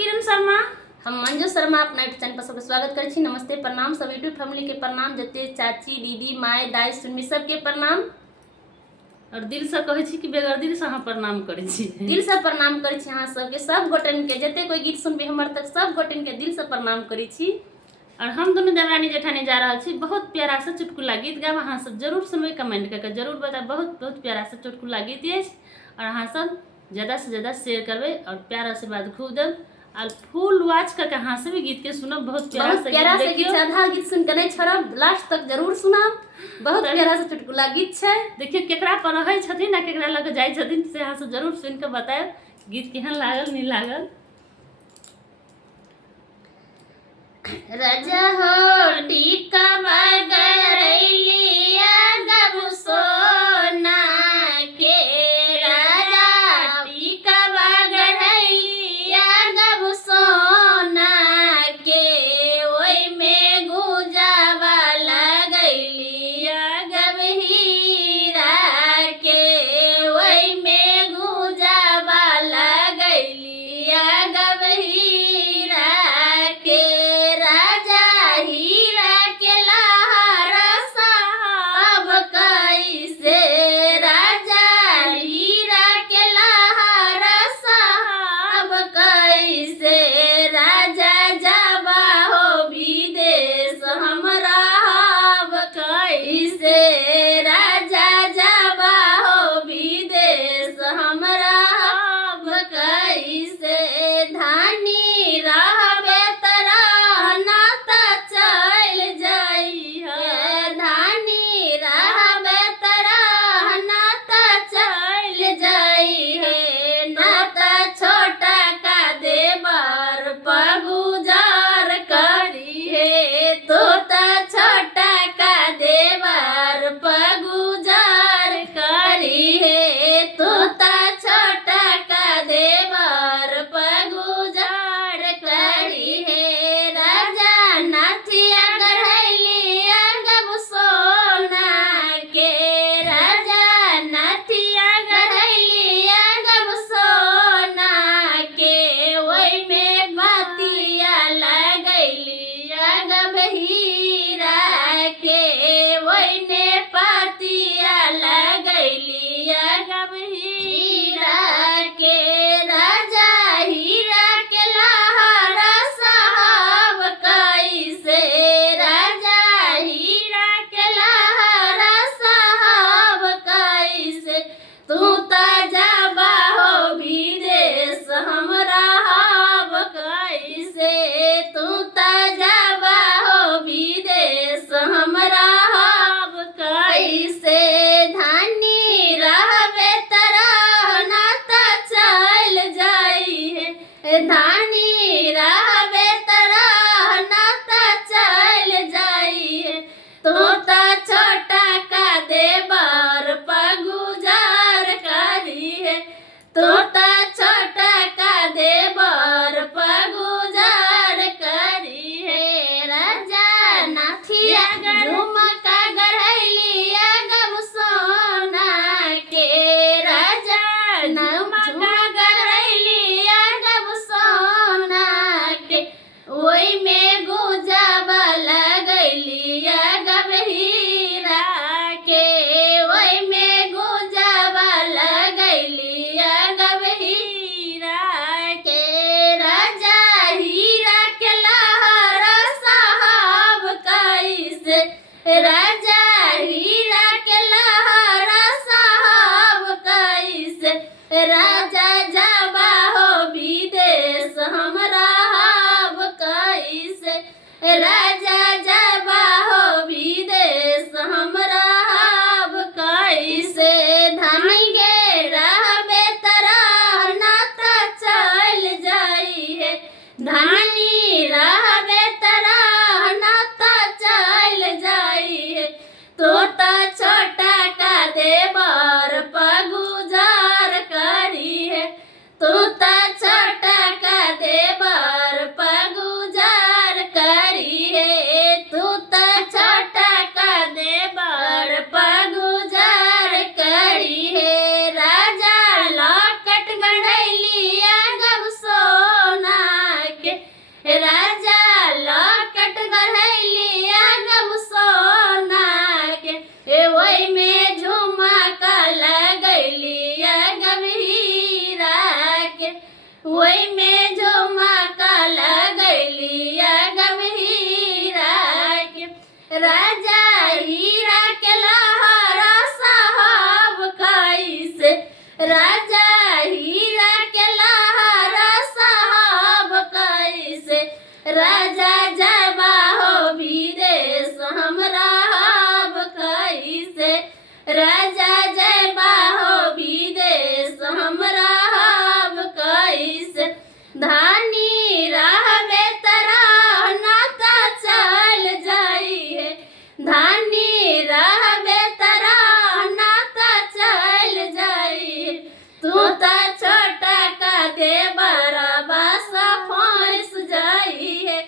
किरण शर्मा। हम मंजू शर्मा अपना YouTube channel पर सबके स्वागत करै छी। नमस्ते प्रणाम सब यूट्यूब फैमिली के प्रणाम, जते चाची दीदी माय दाई सुनमी सबके प्रणाम। और दिल से कहै छी कि बेगर दिल से अहाँ प्रणाम करै छी। दिल से प्रणाम करै छी अहाँ सबके, सब गोटन के जते कोई गीत सुनबे हमर तक सब गोटन के दिल से प्रणाम करै छी। और हम दोनों देवरानी जेठानी जा रहा छी बहुत प्यारा सा चुटकुला गीत गाब, अहाँ सब जरूर सुनबे, कमेंट करके जरूर बताएब। बहुत बहुत प्यारा सा चुटकुला गीत है और अहाँ सब ज़्यादा से ज़्यादा शेयर करबे और प्यार आशीर्वाद खूब देब और फुल वॉच करके अहाँ सब गीत के सुनब। बहुत प्यारा से गीत छै, आधा गीत सुन के नहीं छोड़ब, लास्ट तक जरूर सुनब। बहुत प्यारा सा चुटकुला गीत छै। देखिए केकरा पर रहै छथिन आ केकरा लग जाय छथिन से अहाँ सब जरूर सुन के बताएब गीत केहन लागल नहीं लागल। राजा हो टीका बगरैलिया गब सोना के, राजा टीका बगरैलिया गब सोना के, ओई में गुजावा लगैलिया गब हीरा के, ओई में गुजावा लगैलिया गब हीरा के, धानी रहबे तरह नाता चल जाई है, तोता छोटा का देवर पगुजार करी है, तोता छोटा का देवर पगुजार करी है। राजा नाथिया झुमका गढ़ैलिया गब सोना के, राजा झुमका गढ़ैलिया गब सोना के, ओई में गुजावा लगैलिया गब हीरा के, ओई में गुजावा लगैलिया गब हीरा के, राजा हीरा के लहरा साहब कैसे, राजा हीरा के लहरा साहब कैसे, राजा जाबा हो विदेश हमरा हाब कैसे, राजा जाबा हो विदेश हमरा हाब कैसे, धनी गे रहबे तरह नाता चल जाई है, धनी रहबे तरह नाता चल जाई है, तोता छोटा का देवर पगुजार करी है, वही में जो माका लगलिया गंभीरा के राजा हीरा के लहरा साहब कैसे राजा हीरा के लहरा साहब कैसे राजा जबा हो विदेश हमरा हब कैसे राजा जबा हो विदेश हमरा हब कैसे धानी रहबे तरह नाता चल जाई है धानी रहबे तरह नाता चल जाई है तू ता छोटा का दे बराबा सा फंस जाई है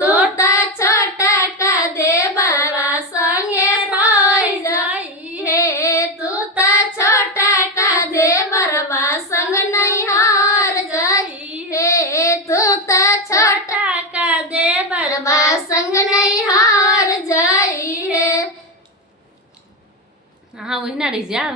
तू ता छोटा का दे बरा संगे रह जाई है तू ता छोटा का दे बरबा संग नहीं हार जाई है तू ता छोटा का दे बरबा संग नहीं हार जाई है। हाँ वही ना रह जा।